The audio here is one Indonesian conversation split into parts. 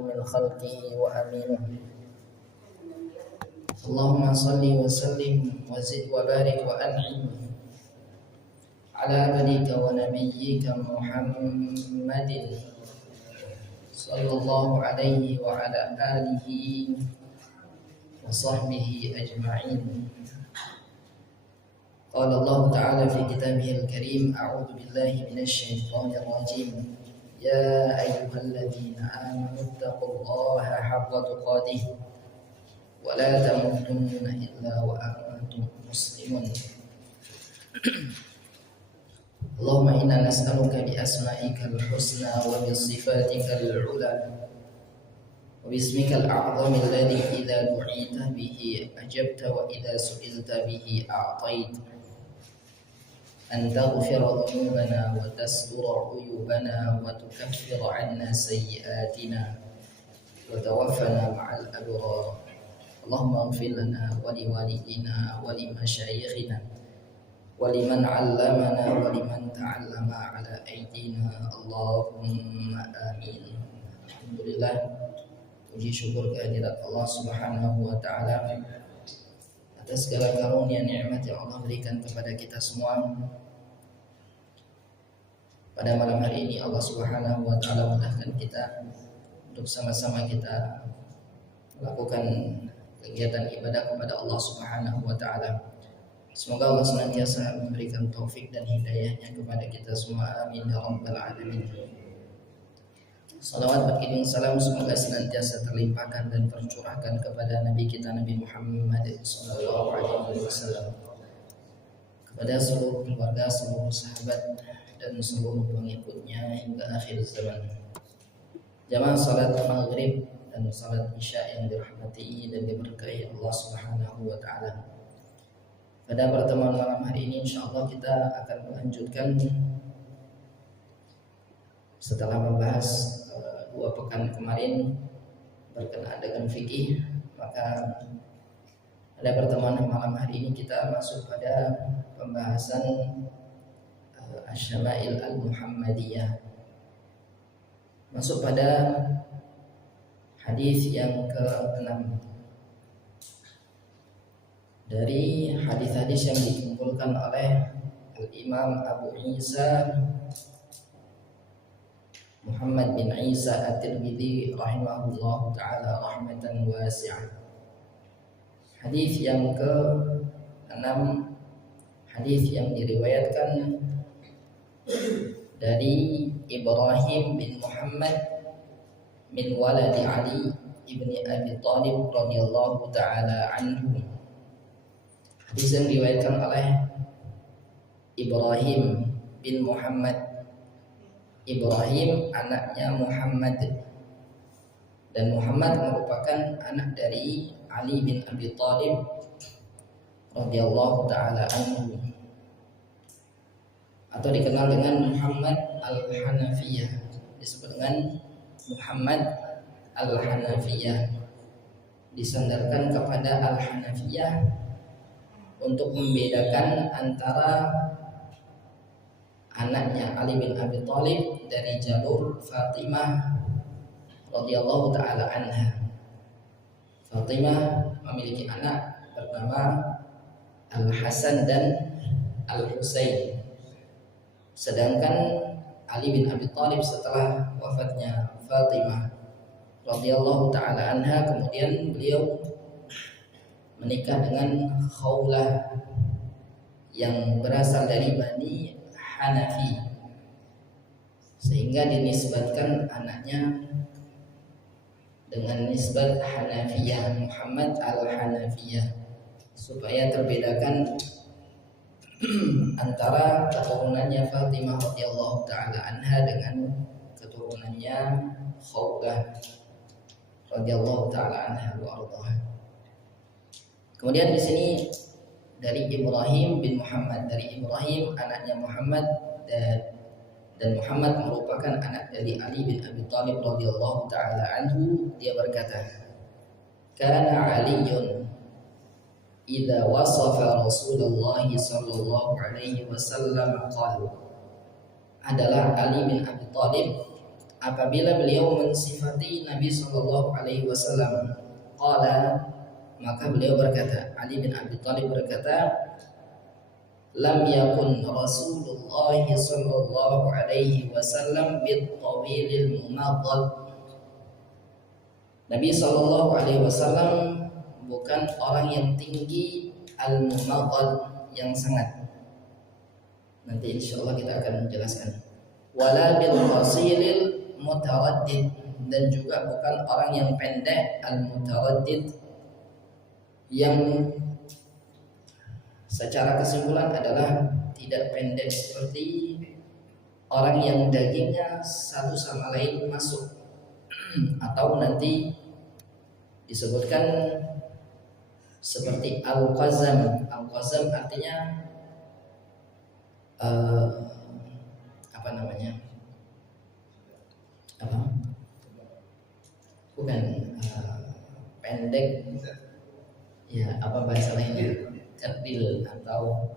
من خلقه وأمينه. اللهم صل وسلم وزد وبارك وأنعم على عبدك ونبيك محمد صلى الله عليه وعلى آله وصحبه أجمعين. قال الله تعالى في كتابه الكريم: أعوذ بالله من الشيطان الرجيم. يا أيها الذين آمنوا اتقوا الله حق تقاته ولا تموتن إلا وأنتم مسلمون. اللهم إنا نسألك بأسمائك الحسنى وبصفاتك العلى وباسمك الأعظم الذي إذا دعيت به أجبت وإذا سئلت به أعطيت، أن تغفر ذنوبنا وتستر عيوبنا وتكفر عنا سيئاتنا وتوفنا مع الأبرار. اللهم اغفر لنا ولوالدينا ولمشايخنا ولمن علمنا ولمن تعلم على أيدينا، اللهم آمين. Alhamdulillah, puji syukur kehadirat Allah Subhanahu wa Ta'ala atas segala karunia nikmat yang Allah berikan kepada kita semua. Pada malam hari ini Allah Subhanahu wa Ta'ala mudahkan kita untuk sama-sama kita melakukan kegiatan ibadah kepada Allah Subhanahu wa Ta'ala. Semoga Allah senantiasa memberikan taufik dan hidayahnya kepada kita semua. Amin ya rabbal alamin. Salawat berkirim salam semoga senantiasa terlimpahkan dan tercurahkan kepada Nabi kita Nabi Muhammad sallallahu alaihi wasallam, kepada seluruh keluarga, seluruh sahabat dan seluruh pengikutnya hingga akhir zaman. Jamaah salat maghrib dan salat isya yang dirahmati dan diberkahi Allah Subhanahu wa Ta'ala. Pada pertemuan malam hari ini insyaallah kita akan melanjutkan setelah membahas 2 pekan kemarin berkenaan dengan fikih, maka pada pertemuan malam hari ini kita masuk pada pembahasan Asy-Syama'il Al-Muhammadiyah, masuk pada hadis yang ke-6 dari hadis-hadis yang dikumpulkan oleh Al-Imam Abu Isa Muhammad bin Isa At-Tirmidzi rahimahullah ta'ala rahmatan wasi'ah. Hadis yang ke-6, hadis yang diriwayatkan dari Ibrahim bin Muhammad min waladi Ali ibni Abi Thalib radhiyallahu ta'ala anhu. Hadis yang diriwayatkan oleh Ibrahim bin Muhammad. Ibrahim anaknya Muhammad, dan Muhammad merupakan anak dari Ali bin Abi Thalib radhiyallahu ta'ala anhu, atau dikenal dengan Muhammad Al-Hanafiyah, disebut dengan Muhammad Al-Hanafiyah, disandarkan kepada Al-Hanafiyah untuk membedakan antara anaknya Ali bin Abi Thalib dari jalur Fatimah radhiyallahu ta'ala anha. Fatimah memiliki anak bernama Al-Hasan dan Al-Husain, sedangkan Ali bin Abi Thalib setelah wafatnya Fatimah radhiyallahu ta'ala anha, kemudian beliau menikah dengan Khawlah yang berasal dari Bani Hanafi, sehingga dinisbatkan anaknya dengan nisbat Hanafiyah, Muhammad Al-Hanafiyah, supaya terbedakan antara keturunannya Fatimah radhiyallahu ta'ala anha dengan keturunannya Khawlah radhiyallahu ta'ala anha wa ardhaha. Kemudian di sini dari Ibrahim bin Muhammad, dari Ibrahim anaknya Muhammad, dan Muhammad merupakan anak dari Ali bin Abi Thalib radhiyallahu ta'ala anhu. Dia berkata, kana Aliyun idza wasafa Rasulullah sallallahu alaihi wasallam qala, adalah Ali bin Abi Thalib apabila beliau mensifati Nabi sallallahu alaihi wasallam, qala, maka beliau berkata, Ali bin Abi Thalib berkata, lam yakun Rasulullah sallallahu alaihi wasallam bit-tawilil mumaddad. Nabi sallallahu alaihi wasallam bukan orang yang tinggi al-mumaddad, yang sangat. Nanti insyaallah kita akan menjelaskan. Wala bil qasilil mutaraddid, dan juga bukan orang yang pendek al-mutaraddid, yang secara kesimpulan adalah tidak pendek seperti orang yang dagingnya satu sama lain masuk. Atau nanti disebutkan seperti al-qazam. Al-qazam artinya apa namanya? Apa? Bukan pendek. Ya, apa bahasa lainnya? Kerdil atau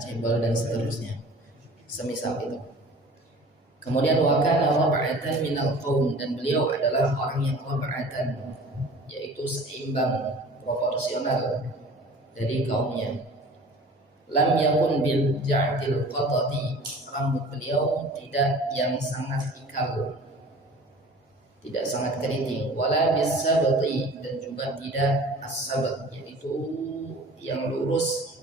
cebol dan seterusnya, semisal itu. Kemudian wa kana rab'atan minal qaum, dan beliau adalah orang yang rab'atan, yaitu seimbang, proporsional dari kaumnya. Lam yakun bil ja'til qatati, rambut beliau tidak yang sangat ikal, tidak sangat keriting. Wala bis sabti, dan juga tidak as-sabt, yaitu yang lurus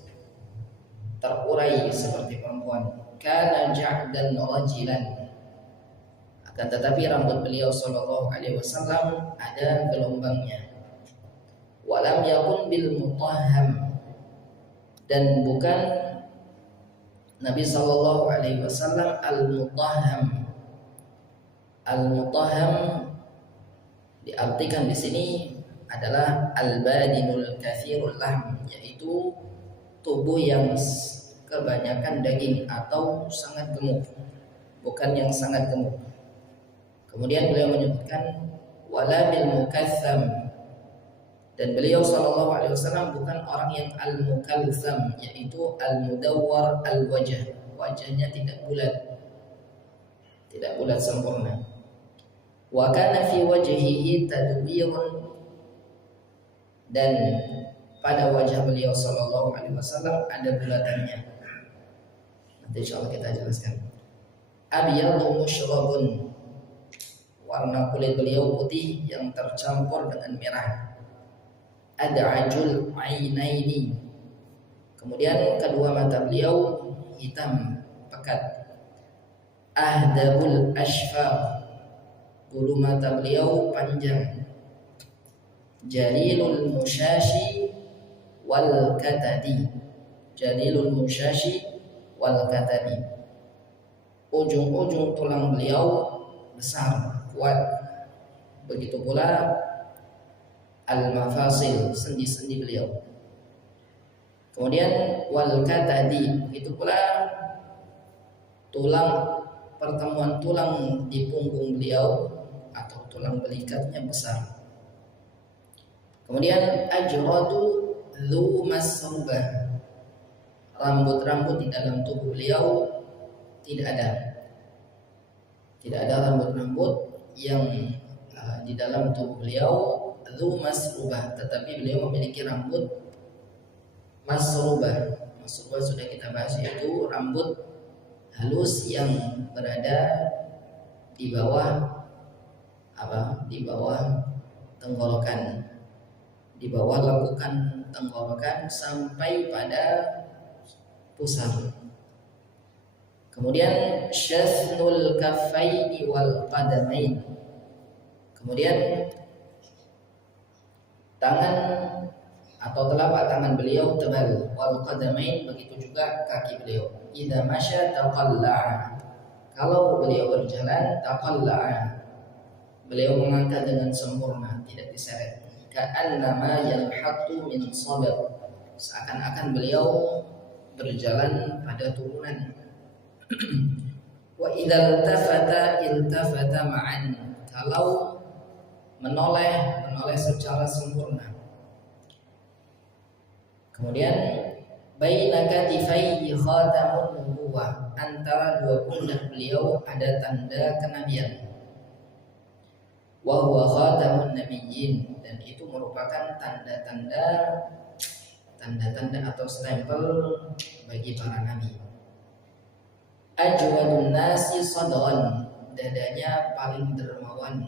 terurai seperti perempuan. Kana ja'dan rajilan, akan tetapi rambut beliau sallallahu alaihi wasallam ada gelombangnya. Walam yakun bil mutahham, dan bukan Nabi sallallahu alaihi wasallam al-mutahham. Al-mutahham diartikan di sini adalah al-badinul katsirul lahm, yaitu tubuh yang kebanyakan daging atau sangat gemuk, bukan yang sangat gemuk. Kemudian beliau menyebutkan wala bil mukaththam, dan beliau sallallahu alaihi wasallam bukan orang yang al-mukaltham, yaitu al-mudawwar al-wajh, wajahnya tidak bulat sempurna. Wa kana fi wajhihi tadwirun, dan pada wajah beliau sallallahu alaihi wasallam ada bulatannya. Nanti insyaallah kita jelaskan. Abyadu musyrabun, warna kulit beliau putih yang tercampur dengan merah. Ad'ajul ainaini, kemudian kedua mata beliau hitam pekat. Ahdabul ashfar, bulu mata beliau panjang. Jalilul musyashi wal katadi, jalilul musyashi wal katadi, ujung-ujung tulang beliau besar, kuat. Begitu pula al-mafasil, sendi-sendi beliau. Kemudian wal katadi, begitu pula tulang, pertemuan tulang di punggung beliau atau tulang belikatnya besar. Kemudian ajradu dzu masrubah, rambut-rambut di dalam tubuh beliau tidak ada rambut-rambut yang di dalam tubuh beliau dzu masrubah, tetapi beliau memiliki rambut masrubah. Masrubah sudah kita bahas, yaitu rambut halus yang berada di bawah di bawah tenggorokan, di bawah lekukan tenggorokan sampai pada pusar. Kemudian syathnul kaffaini wal qadamain, kemudian tangan atau telapak tangan beliau tebal, wal qadamain, begitu juga kaki beliau. Idza masya taqalla'a, kalau beliau berjalan taqalla'a, beliau mengangkat dengan sempurna, tidak diseret. Ka'annama yalhaqu min sabab, seakan-akan beliau berjalan pada turunan. Wa idza iltafata ma'an, kalau menoleh secara sempurna. Kemudian baina katifaihi khatamun nubuwah, antara dua pundak beliau ada tanda kenabian. Wa huwa khatamun nabiyyin, dan itu merupakan tanda-tanda atau stempel bagi para nabi. Ajwadun nasi sadran, dadanya paling dermawan.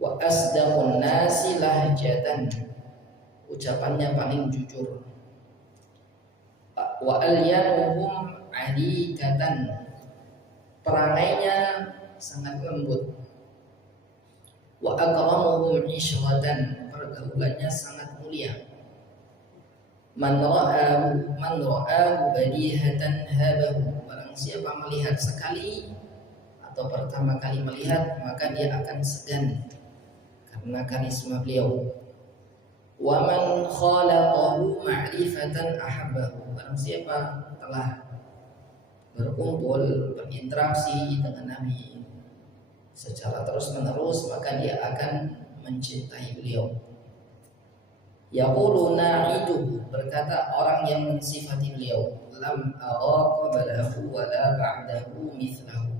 Wa asdaqun nasi lahjatan, ucapannya paling jujur. Wa alyanuhum adikatan, perangainya sangat lembut. Wa akramuhum isyratan, pergaulannya sangat mulia. Man ra'ahu badihatan habahu, barang siapa melihat sekali atau pertama kali melihat, maka dia akan segan karena karisma beliau. Wa man khalaqahu ma'rifatan ahabbahu, barang siapa telah berkumpul, berinteraksi dengan Nabi secara terus-menerus, maka dia akan mencintai beliau. Yaqulu na'iduhu, berkata orang yang mensifati beliau, lam ara qablahu wa la ba'dahu mithlahu,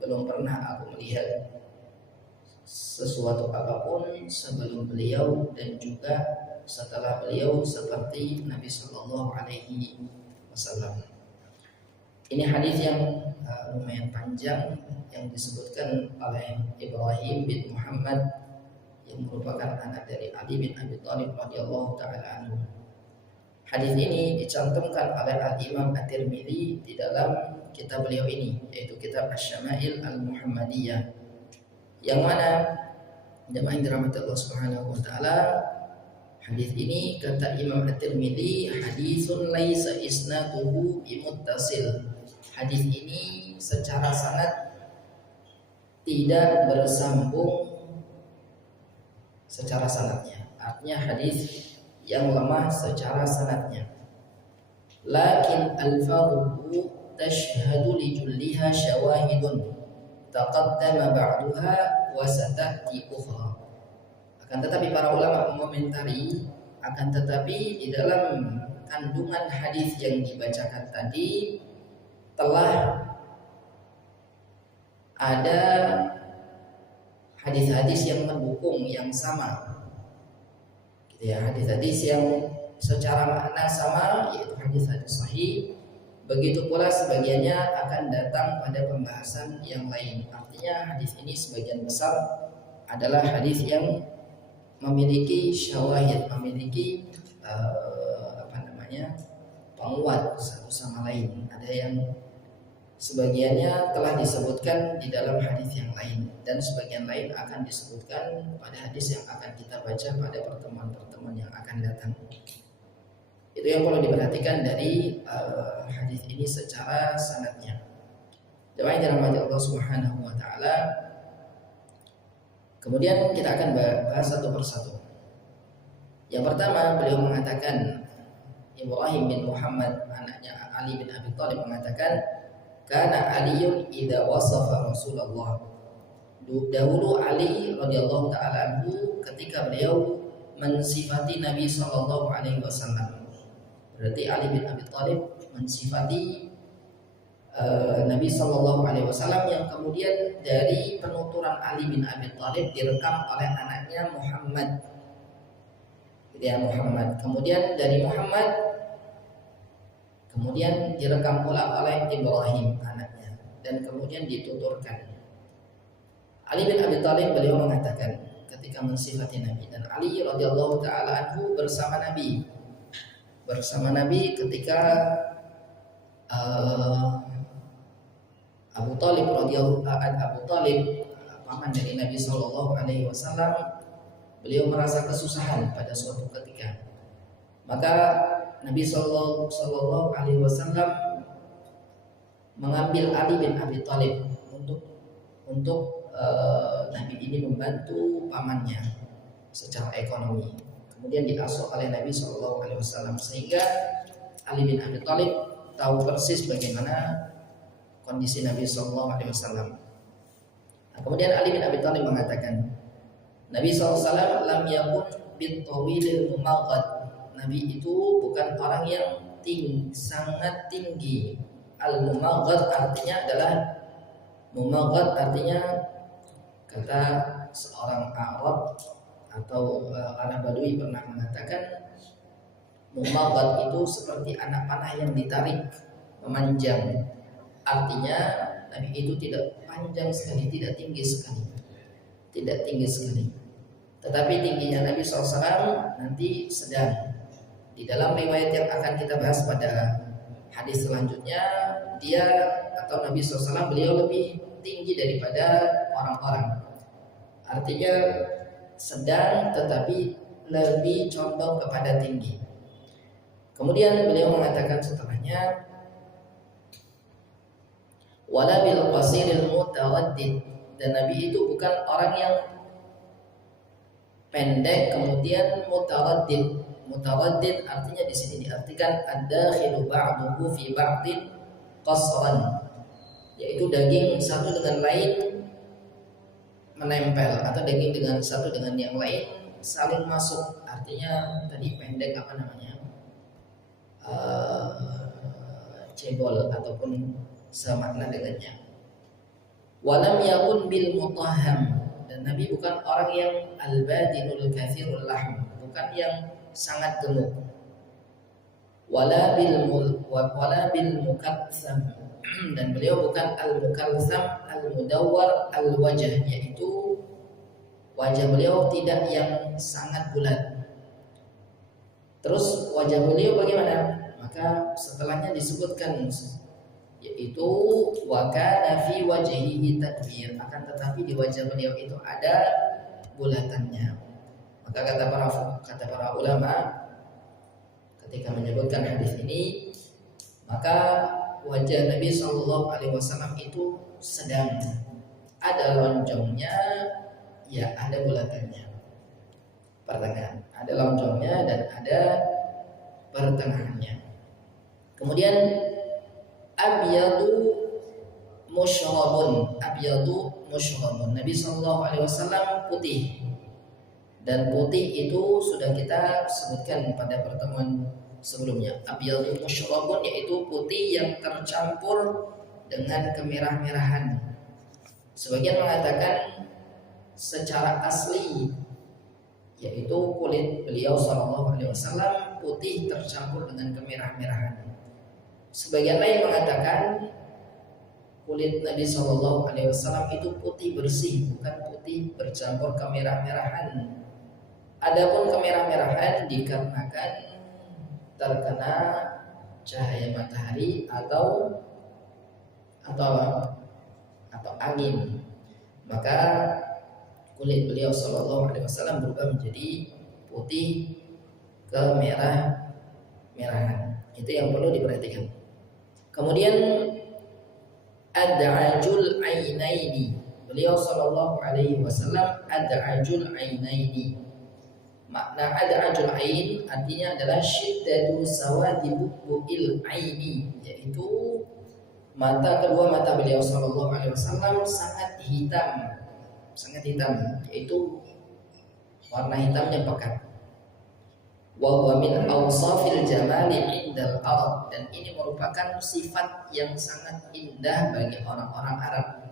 belum pernah aku melihat sesuatu apapun sebelum beliau dan juga setelah beliau seperti Nabi Sallallahu Alaihi Wasallam. Ini hadis yang lumayan panjang yang disebutkan oleh Ibrahim bin Muhammad yang merupakan anak dari Ali bin Abi Thalib radhiyallahu taala anhu. Hadis ini dicantumkan oleh Al-Imam At-Tirmidzi di dalam kitab beliau ini, yaitu kitab Asy-Syama'il Al-Muhammadiyah, yang mana jemaah yang dirahmati Allah Subhanahu wa taala, hadis ini kata Imam At-Tirmidzi hadisun laisa isnaduhu bimuttasil. Hadis ini secara sanad tidak bersambung secara sanadnya, artinya hadis yang lemah secara sanadnya. Lakin alfaruhu tashhadu li julliha syawahidun taqaddama ba'duha wa sata'ti ukhra. Akan tetapi para ulama mengomentari, akan tetapi di dalam kandungan hadis yang dibacakan tadi telah ada hadis-hadis yang mendukung yang sama, gitu ya, hadis-hadis yang secara makna sama, yaitu hadis-hadis sahih. Begitu pula sebagiannya akan datang pada pembahasan yang lain. Artinya hadis ini sebagian besar adalah hadis yang memiliki syawahid, memiliki penguat satu sama lain. Ada yang sebagiannya telah disebutkan di dalam hadis yang lain, dan sebagian lain akan disebutkan pada hadis yang akan kita baca pada pertemuan-pertemuan yang akan datang. Itu yang perlu diperhatikan dari hadis ini secara sanadnya. Jemaah yang dirahmati Allah Subhanahu wa taala. Kemudian kita akan bahas satu persatu. Yang pertama, beliau mengatakan, Ibrahim bin Muhammad, anaknya Ali bin Abi Thalib, mengatakan, kana Aliyun idza wasafa Rasulullah. Dahulu Ali radhiyallahu taala anhu ketika beliau mensifati Nabi sallallahu alaihi wasallam. Berarti Ali bin Abi Thalib mensifati Nabi sallallahu alaihi wasallam, yang kemudian dari penuturan Ali bin Abi Thalib direkam oleh anaknya Muhammad. Dia Muhammad. Kemudian dari Muhammad kemudian direkam pula oleh Ibrahim anaknya, dan kemudian dituturkan. Ali bin Abi Thalib beliau mengatakan ketika mensifati Nabi, dan Ali radhiyallahu taala anhu bersama Nabi ketika Abu Talib paman dari Nabi sallallahu alaihi wasallam, beliau merasa kesusahan pada suatu ketika. Maka Nabi sallallahu alaihi wasallam mengambil Ali bin Abi Thalib untuk Nabi ini membantu pamannya secara ekonomi. Kemudian diasuh oleh Nabi sallallahu alaihi wasallam, sehingga Ali bin Abi Thalib tahu persis bagaimana kondisi Nabi sallallahu alaihi wasallam. Nah, kemudian Ali bin Abi Thalib mengatakan, Nabi sallallahu alaihi wasallam lam yakun bit tawilil mumaghad. Nabi itu bukan orang yang sangat tinggi. Al-mumaghad artinya kata seorang Arab atau orang Badui pernah mengatakan mumaghad itu seperti anak panah yang ditarik, memanjang. Artinya Nabi itu tidak panjang sekali, tidak tinggi sekali. Tetapi tingginya Nabi SAW nanti sedang. Di dalam riwayat yang akan kita bahas pada hadis selanjutnya, dia atau Nabi SAW beliau lebih tinggi daripada orang-orang. Artinya sedang tetapi lebih condong kepada tinggi. Kemudian beliau mengatakan setelahnya, wala bil qasiril mutawaddid, dan Nabi itu bukan orang yang pendek kemudian mutawaddid. Mutawaddid artinya di sini diartikan ad-dakhilu ba'duhu fi ba'din qasran, yaitu daging satu dengan lain menempel atau daging dengan satu dengan yang lain saling masuk. Artinya tadi pendek cebol ataupun semakna dengannya. Walam yakun bil mutahham, dan Nabi bukan orang yang al-badinul kathirul lahm, bukan yang sangat gemuk. Wala bil mukatsam, dan beliau bukan al-mukatsam al-mudawwar al-wajh, yaitu wajah beliau tidak yang sangat bulat. Terus wajah beliau bagaimana? Maka setelahnya disebutkan, yaitu wa kana fi wajhihi tadbir, akan tetapi di wajah beliau itu ada bulatannya. Maka kata para ulama ketika menyebutkan hadis ini, maka wajah Nabi Shallallahu Alaihi Wasallam itu sedang, ada lonjongnya, ya ada bulatannya, pertengahan, ada lonjongnya dan ada pertengahannya. Kemudian abyadu musyrabun, Nabi Shallallahu Alaihi Wasallam putih. Dan putih itu sudah kita sebutkan pada pertemuan sebelumnya. Abyadu musyrabun yaitu putih yang tercampur dengan kemerah-merahan. Sebagian mengatakan secara asli, yaitu kulit beliau Shallallahu Alaihi Wasallam putih tercampur dengan kemerah-merahan. Sebagian lain mengatakan kulit Nabi Shallallahu Alaihi Wasallam itu putih bersih, bukan putih bercampur kemerah-merahan. Adapun kemerah-merahan dikarenakan terkena cahaya matahari atau angin, maka kulit beliau Shallallahu Alaihi Wasallam berubah menjadi putih kemerah-merahan. Itu yang perlu diperhatikan. Kemudian ad'ajul ainaini, beliau Shallallahu Alaihi Wasallam ad'ajul ainaini. Makna ad'ajul ain artinya adalah syiddatu sawadi bu'il aini, yaitu kedua mata beliau Shallallahu Alaihi Wasallam sangat hitam, yaitu warna hitamnya pekat. Wa huwa min awsafil jamali indal Arab, dan ini merupakan sifat yang sangat indah bagi orang-orang Arab.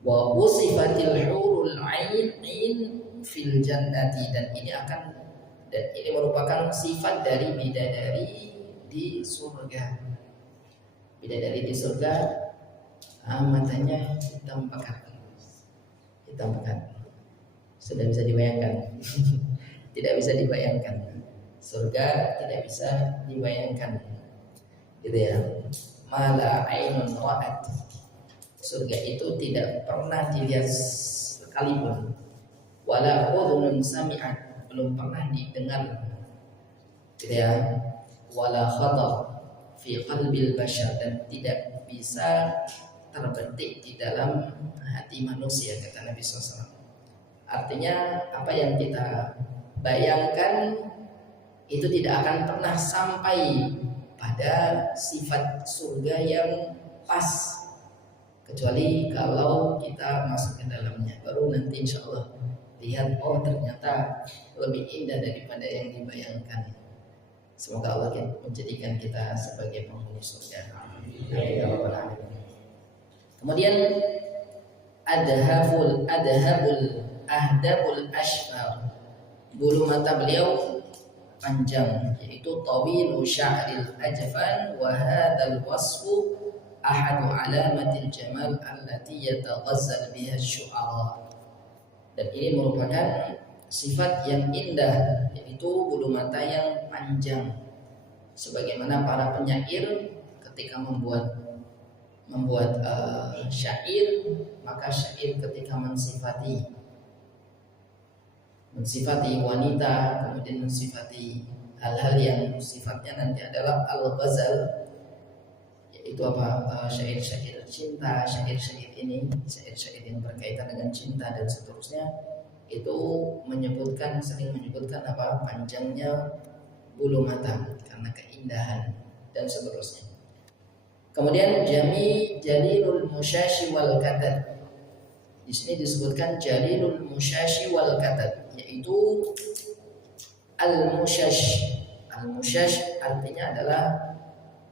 Wa usifatil hurul ain fil jannati, dan ini merupakan sifat dari bidadari di surga. Bidadari di surga matanya hitam pekat. Sudah bisa dibayangkan? Tidak bisa dibayangkan. Surga tidak bisa dibayangkan, gitu ya. Mala ainun ra'at, surga itu tidak pernah dilihat sekalipun. Wala udhunun sami'at, belum pernah didengar, gitu ya. Wala khatar fi qalbil bashar, dan tidak bisa terbetik di dalam hati manusia, kata Nabi SAW. Artinya apa yang kita bayangkan itu tidak akan pernah sampai pada sifat surga yang pas, kecuali kalau kita masuk ke dalamnya. Baru nanti insya Allah lihat, oh ternyata lebih indah daripada yang dibayangkan. Semoga Allah menjadikan kita sebagai penghuni surga. Kemudian adhabul ashfar, bulu mata beliau panjang, yaitu tawilu sya'ril ajfan wa hadzal wasfu ahadu alamatil jamal allati yataghazzal biha syu'ara. Dan ini merupakan sifat yang indah, yaitu bulu mata yang panjang, sebagaimana para penyair ketika membuat syair, maka syair ketika mensifati wanita, kemudian mensifati hal-hal yang sifatnya nanti adalah al-ghazal, yaitu syair-syair cinta, syair-syair yang berkaitan dengan cinta dan seterusnya, itu sering menyebutkan panjangnya bulu mata karena keindahan dan seterusnya. Kemudian jalilul musyashi wal katad. Di sini disebutkan jalilul musyashi wal katad, yaitu al-musyash. Al-musyash artinya adalah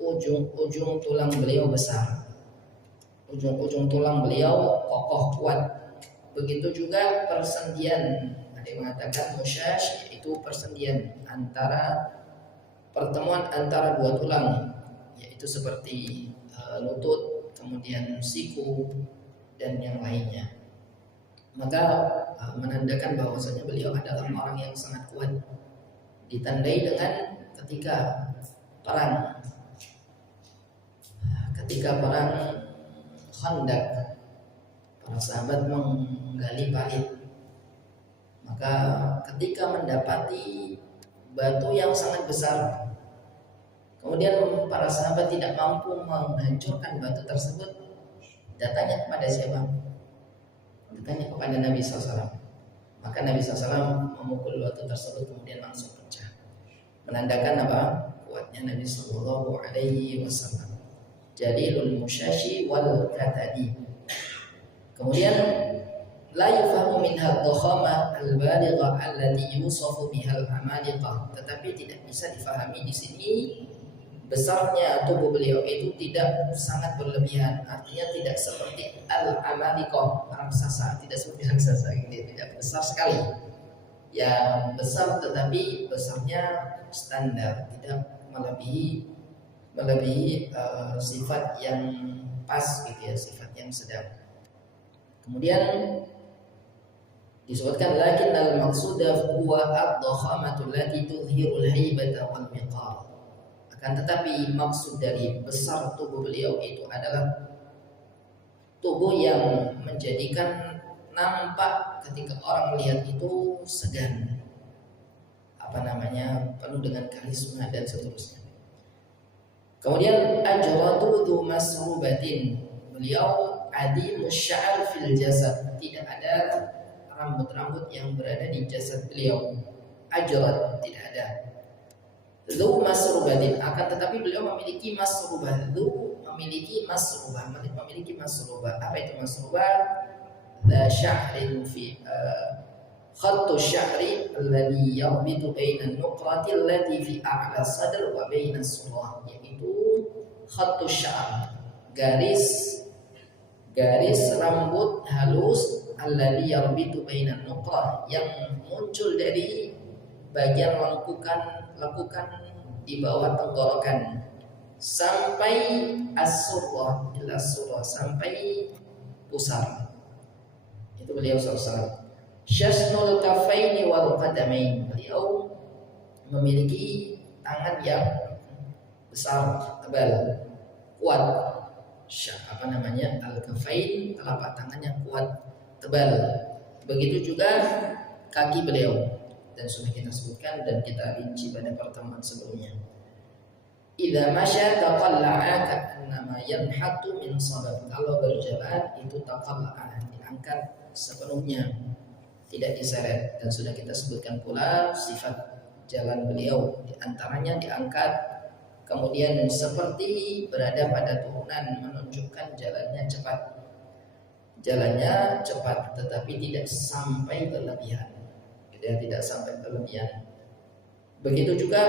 ujung tulang beliau besar. Ujung tulang beliau kokoh kuat. Begitu juga persendian. Ada yang mengatakan musyash yaitu persendian pertemuan antara dua tulang, yaitu seperti lutut, kemudian siku dan yang lainnya. Maka menandakan bahwasanya beliau adalah orang yang sangat kuat, ditandai dengan ketika perang Khandaq, para sahabat menggali parit, maka ketika mendapati batu yang sangat besar, kemudian para sahabat tidak mampu menghancurkan batu tersebut, datanya kepada siapa? Datanya kepada Nabi SAW. Maka Nabi SAW memukul batu tersebut, kemudian langsung pecah, menandakan kuatnya Nabi SAW. Jalilul musyashi wal katadi. Kemudian la yufahamu minha ad-dhakhama al-baligha allati yusafu biha al-amaliqah, tetapi tidak bisa difahami di sini besarnya tubuh beliau itu tidak sangat berlebihan, artinya tidak seperti al-amaliqah, raksasa, tidak seperti raksasa, tidak besar sekali. Ya besar, tetapi besarnya standar, tidak melebihi sifat yang pas gitu ya, sifat yang sedang. Kemudian disebutkan lakin al-maqsuda huwa ad-dhakhamatu allati tudhhirul haibata wal wiqar. Akan tetapi maksud dari besar tubuh beliau itu adalah tubuh yang menjadikan nampak ketika orang melihat itu segan, penuh dengan karisma dan seterusnya. Kemudian ajratu dzu masrubatin, beliau adimus sya'ar fil jasad, tidak ada rambut-rambut yang berada di jasad beliau. Ajrat tidak ada. Dzu masrubatin, akan tetapi beliau memiliki masrubah. Memiliki masrubah. Apa itu masrubah? La sya'rin fi khattu sya'ri alladhi yarbitu baina an-nuqrati allati fi a'la sadr wa baina as-surah, yaitu khattu sya'r, garis rambut halus alladhi yarbitu baina an-nuqrah, yang muncul dari bagian lekukan di bawah tenggorokan sampai as-surah ila surah, sampai pusar. Itu beliau sallallahu. Syasnul kafaini wal qadamain, beliau memiliki tangan yang besar, tebal, kuat. Al-kafain, telapak tangan yang kuat, tebal. Begitu juga kaki beliau, dan sudah kita sebutkan dan kita rinci pada pertemuan sebelumnya. Idza masya taqalla'a ka'annama yanhatu min sabab, kalau berjalan itu taqalla'a, diangkat sepenuhnya, tidak diseret. Dan sudah kita sebutkan pula sifat jalan beliau, di antaranya diangkat, kemudian seperti berada pada turunan, menunjukkan jalannya cepat. jalannya cepat tetapi tidak sampai berlebihan, tidak sampai berlebihan. Begitu juga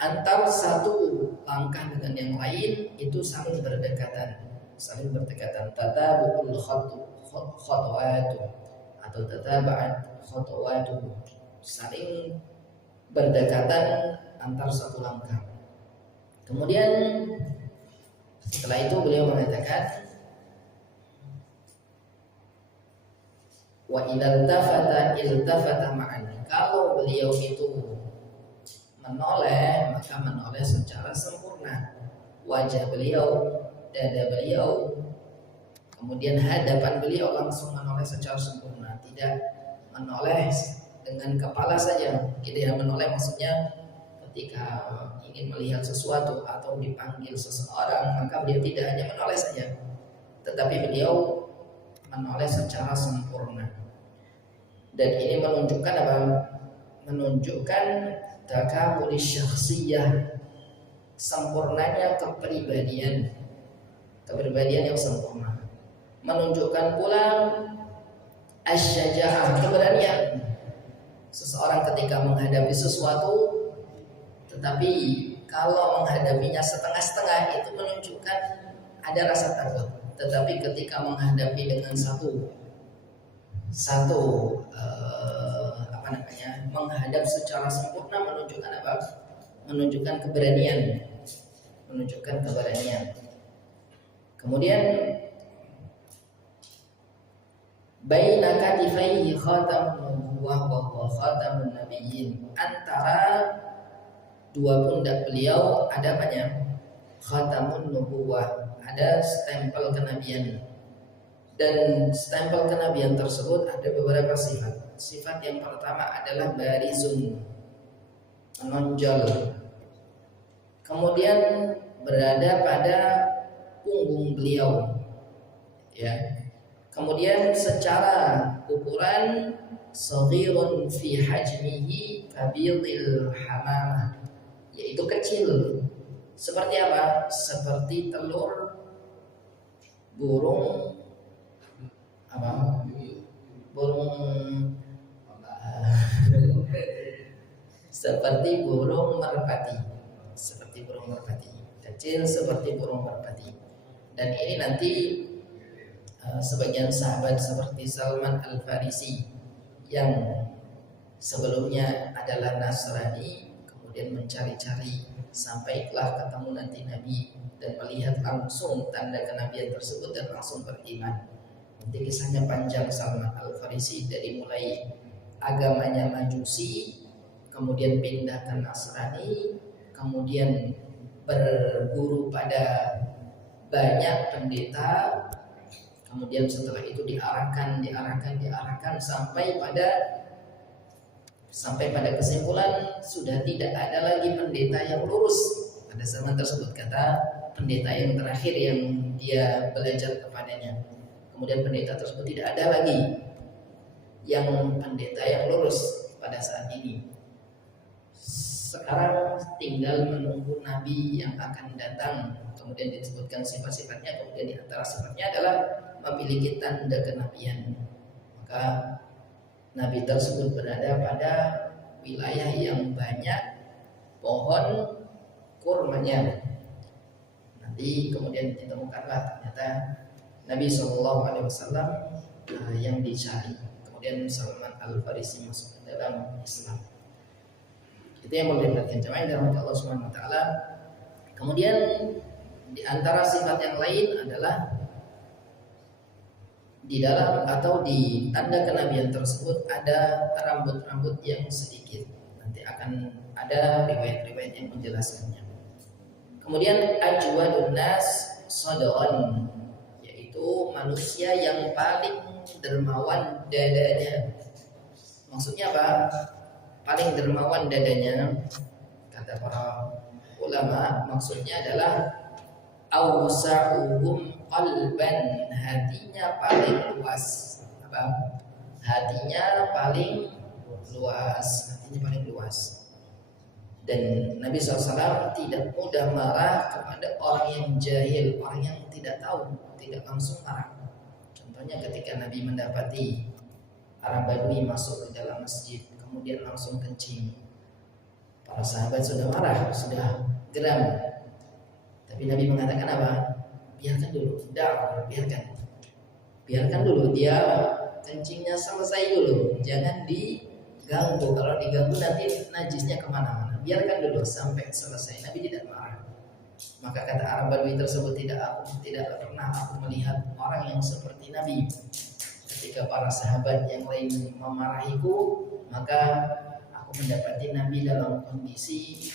antar satu langkah dengan yang lain itu saling berdekatan, tatabul khutuwatu atau tataba'at khutuwatu, saling berdekatan antar satu langkah. Kemudian setelah itu beliau mengatakan, wa idza iltafata ma'an, kalau beliau itu menoleh maka menoleh secara sempurna, wajah beliau, dada beliau, kemudian hadapan beliau langsung menoleh secara sempurna, tidak menoleh dengan kepala saja. Tidak menoleh maksudnya ketika ingin melihat sesuatu atau dipanggil seseorang maka beliau tidak hanya menoleh saja, tetapi beliau menoleh secara sempurna. Dan ini menunjukkan apa? Menunjukkan takamul syakhsiyah, sempurnanya kepribadian yang sempurna. Menunjukkan pula asyaja'ah, keberanian seseorang ketika menghadapi sesuatu, tetapi kalau menghadapinya setengah-setengah itu menunjukkan ada rasa takut. Tetapi ketika menghadapi dengan menghadap secara sempurna menunjukkan apa? Menunjukkan keberanian. Kemudian baina katifaihi khatamun nubuwah wa huwa khatamun nabiyyin, antara dua pundak beliau ada apanya? Khatamun nubuwah, ada stempel kenabian. Dan stempel kenabian tersebut ada beberapa sifat. Sifat yang pertama adalah barizun, menonjol. Kemudian berada pada punggung beliau, ya. Kemudian secara ukuran saghirun fi hajmihi kabidil hamamah, yaitu kecil. Seperti apa? Seperti telur burung seperti burung merpati, kecil seperti burung merpati. Dan ini nanti sebagian sahabat seperti Salman Al-Farisi yang sebelumnya adalah Nasrani, kemudian mencari-cari sampailah ketemu nanti Nabi dan melihat langsung tanda kenabian tersebut dan langsung beriman. Nanti kisahnya panjang. Salman Al-Farisi dari mulai agamanya Majusi, kemudian pindah ke Nasrani, kemudian berguru pada banyak pendeta, kemudian setelah itu diarahkan sampai pada kesimpulan sudah tidak ada lagi pendeta yang lurus pada zaman tersebut, kata pendeta yang terakhir yang dia belajar kepadanya. Kemudian pendeta tersebut tidak ada lagi yang pendeta yang lurus pada saat ini. Sekarang tinggal menunggu Nabi yang akan datang. Kemudian disebutkan sifat-sifatnya. Kemudian di antara sifatnya adalah memiliki tanda kenabian. Maka Nabi tersebut berada pada wilayah yang banyak pohon kurmanya. Nanti kemudian ditemukanlah ternyata Nabi SAW yang dicari. Kemudian Salman Al-Farisi masuk ke dalam Islam. Itu yang boleh dikatakan jemaah dalam Allah Subhanahu wa taala. Kemudian di antara sifat yang lain adalah di dalam atau di tanda kenabian tersebut ada rambut-rambut yang sedikit. Nanti akan ada riwayat-riwayat yang menjelaskannya. Kemudian ajwadun nas sadran, yaitu manusia yang paling dermawan dadanya. Maksudnya apa? Paling dermawan dadanya, kata para ulama, maksudnya adalah awsa'uhum qalban, hatinya paling luas. Apa? Hatinya paling luas. Dan Nabi SAW tidak mudah marah kepada orang yang jahil, orang yang tidak tahu, tidak langsung marah. Contohnya ketika Nabi mendapati Arab Badui masuk ke dalam masjid, kemudian langsung kencing. Para sahabat sudah marah, sudah geram. Tapi Nabi mengatakan apa? Biarkan dulu, biarkan dulu dia kencingnya selesai dulu, jangan diganggu. Kalau diganggu nanti najisnya kemana-mana. Biarkan dulu sampai selesai. Nabi tidak marah. Maka kata Arab Badui tersebut, tidak pernah aku melihat orang yang seperti Nabi. Ketika para sahabat yang lain memarahiku, maka aku mendapati Nabi dalam kondisi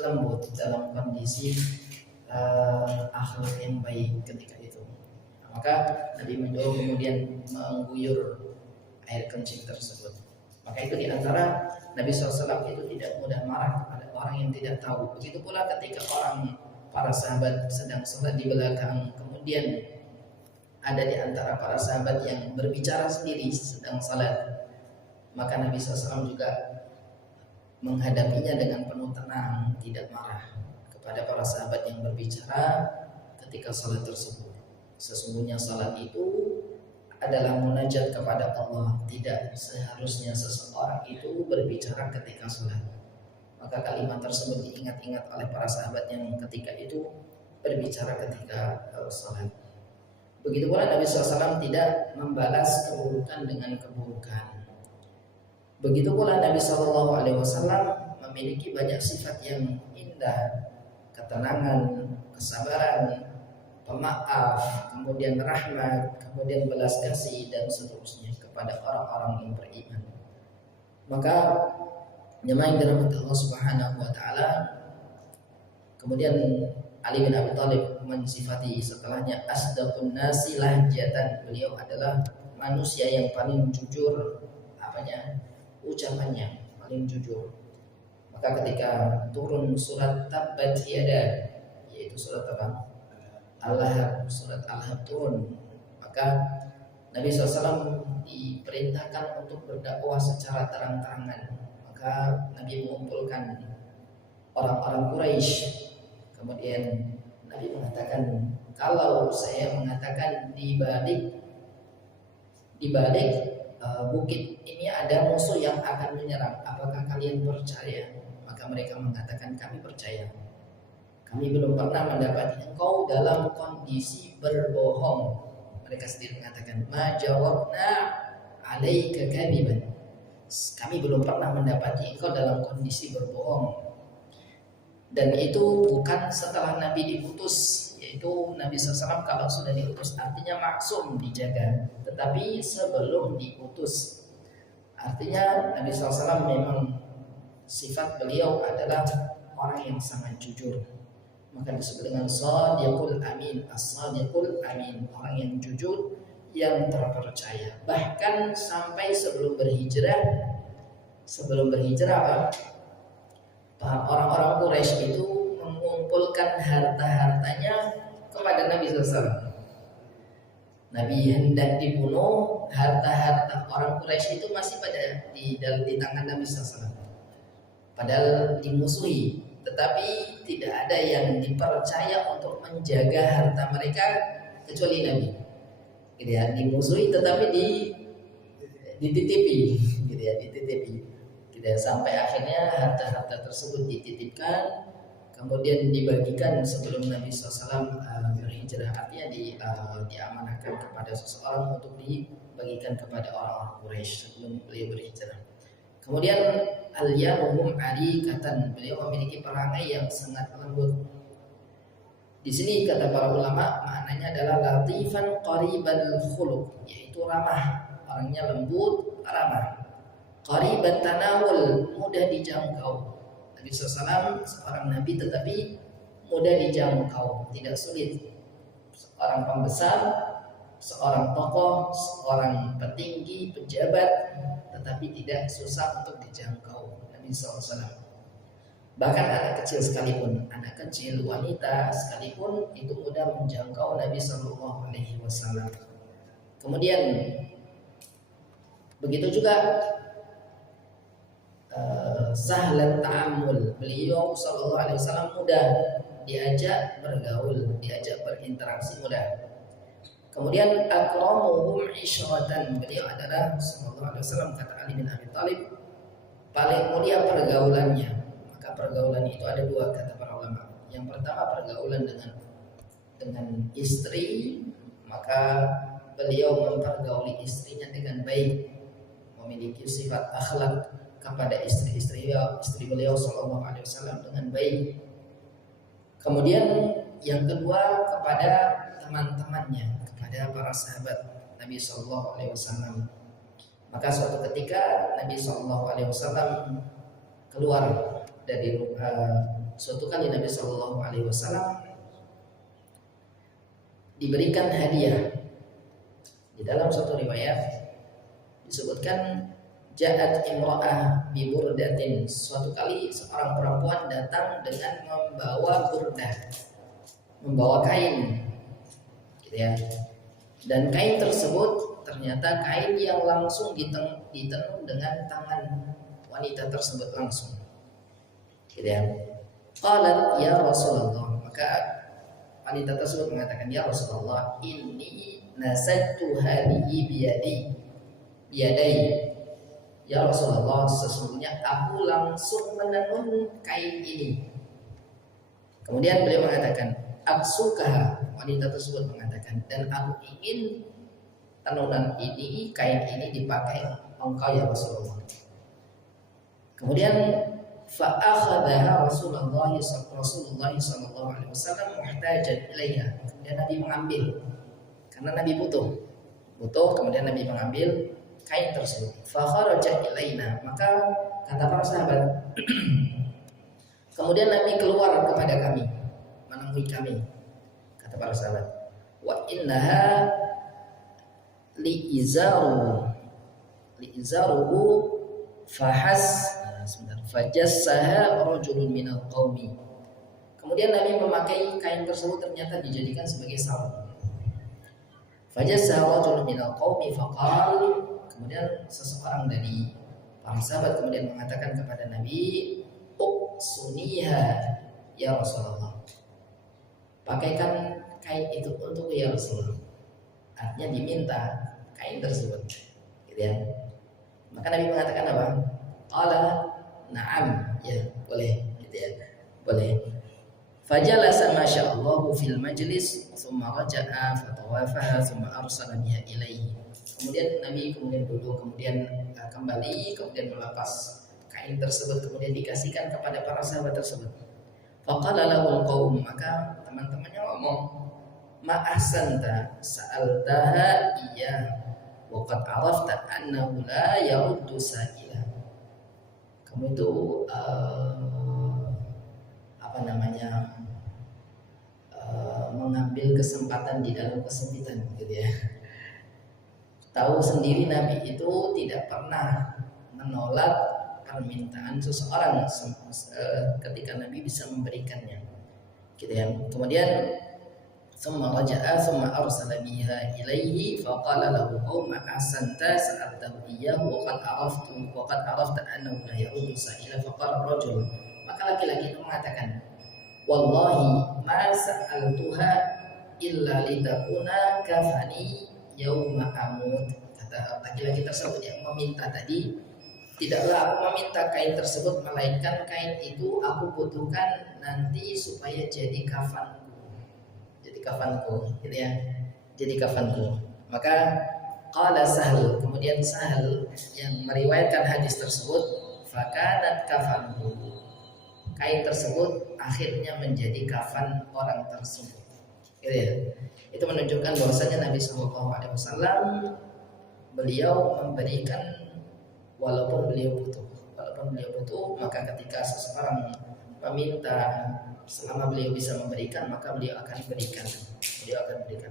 lembut, dalam kondisi akhlak yang baik ketika itu. Maka Nabi menyuruh kemudian mengguyur air kencing tersebut. Maka itu diantara Nabi SAW itu tidak mudah marah kepada orang yang tidak tahu. Begitu pula ketika para sahabat sedang sholat di belakang, kemudian ada di antara para sahabat yang berbicara sendiri sedang sholat, maka Nabi SAW juga menghadapinya dengan penuh tenang, tidak marah kepada para sahabat yang berbicara ketika sholat tersebut. Sesungguhnya sholat itu adalah munajat kepada Allah. Tidak seharusnya seseorang itu berbicara ketika sholat. Maka kalimat tersebut diingat-ingat oleh para sahabat yang ketika itu berbicara ketika sholat. Begitu pula Nabi SAW tidak membalas keburukan dengan keburukan. Begitu pula Nabi SAW memiliki banyak sifat yang indah, ketenangan, kesabaran, pemaaf, kemudian rahmat, kemudian belas kasih dan seterusnya kepada orang-orang yang beriman. Maka jemaah yang dirahmati Allah Subhanahu wa taala, kemudian Ali bin Abi Thalib mensifati setelahnya asdaqun nasi lahjatan. Beliau adalah manusia yang paling jujur ucapannya, paling jujur. Maka ketika turun surat Tabbat Yada, yaitu surat apa? Al-Lahab, surat Al-Lahab turun, maka Nabi SAW diperintahkan untuk berdakwah secara terang-terangan. Maka Nabi mengumpulkan orang-orang Quraisy. Kemudian Nabi mengatakan, kalau saya mengatakan di balik bukit ini ada musuh yang akan menyerang, apakah kalian percaya? Maka mereka mengatakan, kami percaya. Kami belum pernah mendapati engkau dalam kondisi berbohong. Mereka sendiri mengatakan, ma jawabna alaika kadiban. Kami belum pernah mendapati engkau dalam kondisi berbohong. Dan itu bukan setelah Nabi diutus, yaitu Nabi SAW kalau sudah diutus artinya maksum, dijaga. Tetapi sebelum diutus, artinya Nabi SAW memang sifat beliau adalah orang yang sangat jujur. Maka disebut dengan shadiqul amin, as-shadiqul amin, orang yang jujur, yang terpercaya. Bahkan sampai sebelum berhijrah orang-orang Quraisy itu mengumpulkan harta-hartanya kepada Nabi SAW. Nabi hendak dibunuh, harta-harta orang Quraisy itu masih di tangan Nabi SAW. Padahal dimusuhi, tetapi tidak ada yang dipercaya untuk menjaga harta mereka kecuali Nabi. Gitu ya, dimusuhi tetapi dititipi, gitu ya, dititipi. Gitu ya, sampai akhirnya harta-harta tersebut dititipkan, kemudian dibagikan sebelum Nabi SAW berhijrah. Artinya diamanahkan kepada seseorang untuk dibagikan kepada orang-orang Quraisy sebelum beliau berhijrah. Kemudian al-yamuhum alikatan, beliau memiliki perangai yang sangat lembut. Di sini kata para ulama maknanya adalah latifan qaribal khuluq, yaitu ramah, orangnya lembut, ramah. Qaribat tanawul, mudah dijangkau. Nabi SAW seorang nabi tetapi mudah dijangkau, tidak sulit. Seorang pembesar, seorang tokoh, seorang petinggi, pejabat, tetapi tidak susah untuk dijangkau Nabi SAW. Bahkan anak kecil sekalipun, anak kecil, wanita sekalipun itu mudah menjangkau Nabi SAW. Kemudian begitu juga sahlan ta'amul, beliau SAW mudah diajak bergaul, diajak berinteraksi mudah. Kemudian akramuhum isyratan, beliau adalah sallallahu alaihi wasallam, kata Ali bin Abi Thalib, paling mulia pergaulannya. Maka pergaulan itu ada dua, kata para ulama. Yang pertama pergaulan dengan istri, maka beliau mempergauli istrinya dengan baik, memiliki sifat akhlak kepada istri beliau sallallahu alaihi wasallam dengan baik. Kemudian yang kedua kepada teman-temannya, kepada para sahabat Nabi sallallahu alaihi wasallam. Maka suatu ketika Nabi sallallahu alaihi wasallam keluar dari suatu kali Nabi sallallahu alaihi wasallam diberikan hadiah. Di dalam suatu riwayat disebutkan ja'at imra'ah bi burdatin. Suatu kali seorang perempuan datang dengan membawa burdah, membawa kain, gitu ya. Dan kain tersebut ternyata kain yang langsung ditenun dengan tangan wanita tersebut langsung, gitu ya. Qalat ya Rasulullah, maka wanita tersebut mengatakan, ya Rasulullah, inni nasajtu hadhihi biyadai. Ya Rasulullah, sesungguhnya aku langsung menenun kain ini. Kemudian beliau mengatakan, aksuka, wanita tersebut mengatakan, dan aku ingin tenunan ini, kain ini dipakai engkau ya Rasulullah. Kemudian fa'akhadhaha Rasulullah sallallahu alaihi wasallam muhtajan ilaiha. Kemudian Nabi mengambil, karena Nabi butuh, kemudian Nabi mengambil kain tersebut. Fa kharaja ilaina, maka kata para sahabat, kemudian Nabi keluar kepada kami, menemui kami. Kata para sahabat, wa innaha liizaruhu fajassaha rajulun minal qaumi. Kemudian Nabi memakai kain tersebut, ternyata dijadikan sebagai sarung. Fajassaha rajulun minal qaumi faqal, kemudian seseorang dari para sahabat kemudian mengatakan kepada Nabi, uqsuniha ya Rasulullah, pakaikan kain itu untuk ya Rasulullah. Artinya diminta kain tersebut, gitu ya. Maka Nabi mengatakan apa? Qala na'am, ya boleh, gitu ya, boleh. Fajalasa masyaallahu fil majlis thumma raja'a fatawafaha thumma arsala biha ilaihi. Kemudian Nabi duduk, kemudian kembali, kemudian melepas kain tersebut, kemudian dikasihkan kepada para sahabat tersebut. Faqala lahul qaum, maka teman-temannya ngomong, ma ahsanta sa'altaha iya wa qad arafta annahu la yaruddu sa'ila. Kamu itu mengambil kesempatan di dalam kesempitan, gitu ya. Tahu sendiri Nabi itu tidak pernah menolak permintaan seseorang ketika Nabi bisa memberikannya, gitu ya. Kemudian summa raja'a summa arsala biha ilaihi faqala lahu qauma ahsanta sa'altahu iyyahu wa qad arafta annahu la yaruddu sa'ila. Faqala rajul, maka laki-laki itu mengatakan, wallahi ma sa'altuha illa litakuna kafani yauma amut. Kata laki-laki tersebut yang meminta tadi, tidaklah aku meminta kain tersebut, melainkan kain itu aku butuhkan nanti supaya jadi kafanku, gitu ya, jadi kafanku. Maka qala Sahal, kemudian Sahal yang meriwayatkan hadis tersebut, fakanat kafanku, kain tersebut akhirnya menjadi kafan orang tersebut, gitu ya. Itu menunjukkan bahwasanya Nabi SAW beliau memberikan walaupun beliau butuh, maka ketika seseorang meminta, selama beliau bisa memberikan, maka beliau akan berikan.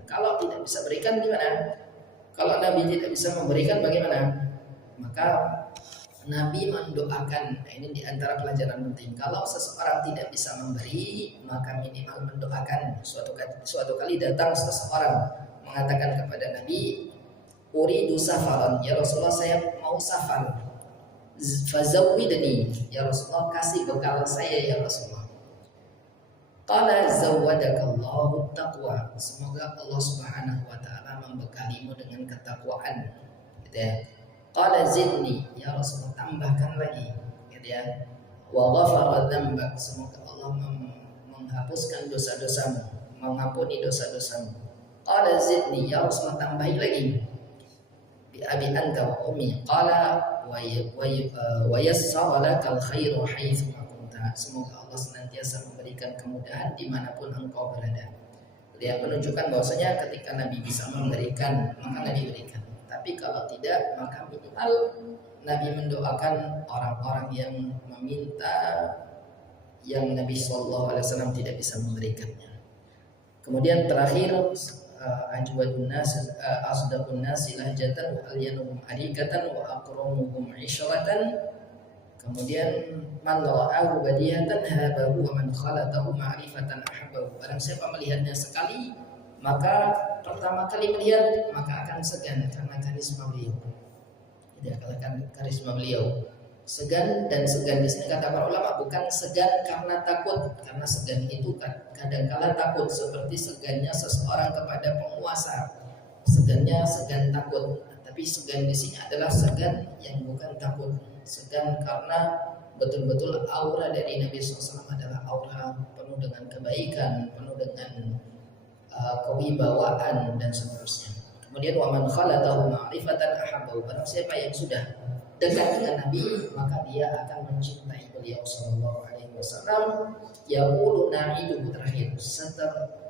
Kalau tidak bisa berikan gimana? Kalau Nabi tidak bisa memberikan bagaimana? Maka Nabi mendoakan. Nah, ini diantara pelajaran penting. Kalau seseorang tidak bisa memberi, maka minimal mendoakan. Suatu kali datang seseorang mengatakan kepada Nabi, uridu safaran, ya Rasulullah, saya mau safar. Fazawwidni, ya Rasulullah, kasih bekal saya ya Rasulullah. Qala zawwadakallahu taqwa. Semoga Allah Subhanahu wa taala membekalimu dengan ketakwaan. Gitu ya. Qala zidni, ya Rasulullah tambahkan lagi. Gitu ya. Wa ghafara dzambak. Semoga Allah menghapuskan dosa-dosamu, mengampuni dosa-dosamu. Qala zidni, ya Rasulullah tambahi lagi. Bi abi anta wa ummi. Qala wa yassara lakal khairu haitsu kunta. Semoga Allah senantiasa memberikan kemudahan dimanapun engkau berada. Dia menunjukkan bahwasanya ketika Nabi bisa memberikan, maka Nabi berikan. Tapi kalau tidak, maka minimal Nabi mendoakan orang-orang yang meminta yang Nabi SAW tidak bisa memberikannya. Kemudian terakhir, ajwadun nas asdaqun nas lahjatan wa alyanuhum arikatan wa akramuhum 'ishratan. Kemudian man ra'ahu badihatan habahu wa man khalatahu ma'rifatan ahabbahu. Barang siapa melihatnya sekali, maka pertama kali melihat maka akan segan karena karisma beliau. Tidak kalahkan karisma beliau. Segan, dan segan di sini kata para ulama bukan segan karena takut, karena segan itu kadang-kala takut seperti segannya seseorang kepada penguasa. Segannya segan takut, tapi segan di sini adalah segan yang bukan takut. Segan karena betul-betul aura dari Nabi SAW adalah aura penuh dengan kebaikan, penuh dengan kewibawaan dan seterusnya. Kemudian waman khalatahu ma'rifatan ahabbahu. Barang siapa yang sudah dekat dengan Nabi, maka dia akan mencintai beliau sallallahu alaihi wasallam. Yaqulu na'iduhu, terakhir,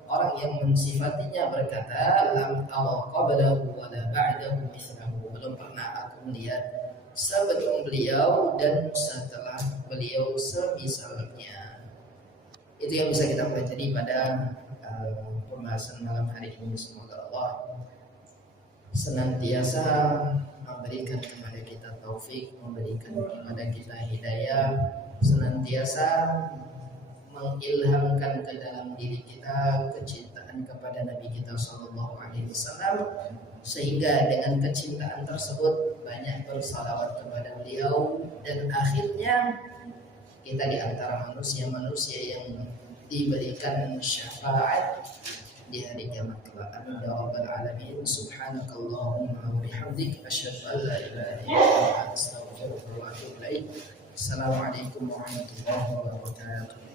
orang yang mensifatinya berkata, lam ara qablahu wa la ba'dahu mithlahu. Belum pernah aku melihat sebelum beliau dan setelah beliau semisalnya. Itu yang bisa kita pelajari pada pembahasan malam hari ini. Semoga Allah senantiasa memberikan kepada kita taufik, memberikan kepada kita hidayah, senantiasa mengilhamkan ke dalam diri kita kecintaan kepada Nabi kita sallallahu alaihi wasallam, sehingga dengan kecintaan tersebut banyak bersalawat kepada beliau, dan akhirnya kita di antara manusia-manusia yang diberikan syafaat di hari kiamat kelak. Amin ya rabbal alamin. Subhanakallahumma wa bihamdik asyhadu an la ilaha illa anta astaghfiruka wa atubu ilaik. Assalamualaikum warahmatullahi wabarakatuh.